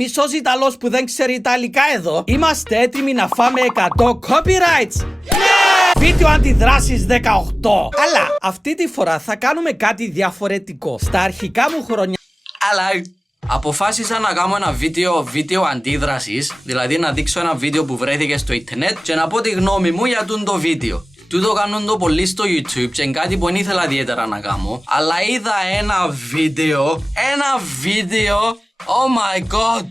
Μισός Ιταλός που δεν ξέρει Ιταλικά εδώ. Είμαστε έτοιμοι να φάμε 100 copyrights. Ναι! Βίντεο αντιδράσεις 18. Αλλά αυτή τη φορά θα κάνουμε κάτι διαφορετικό. Στα αρχικά μου χρόνια. Αλλά αποφάσισα να κάνω ένα βίντεο αντίδρασης. Δηλαδή να δείξω ένα βίντεο που βρέθηκε στο ίντερνετ και να πω τη γνώμη μου για το βίντεο. Τούτο κάνουν το πολύ στο YouTube και είναι κάτι που δεν ήθελα ιδιαίτερα να κάνω. Αλλά είδα ένα βίντεο. Oh my god.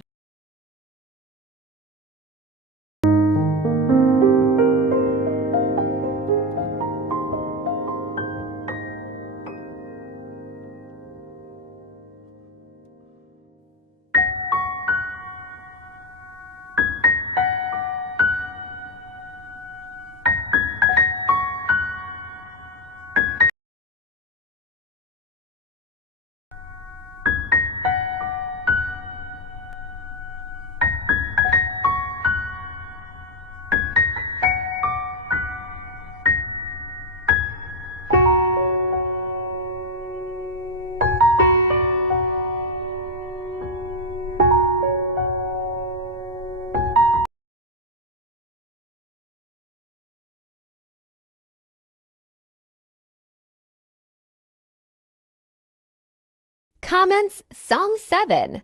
Comments Song 7.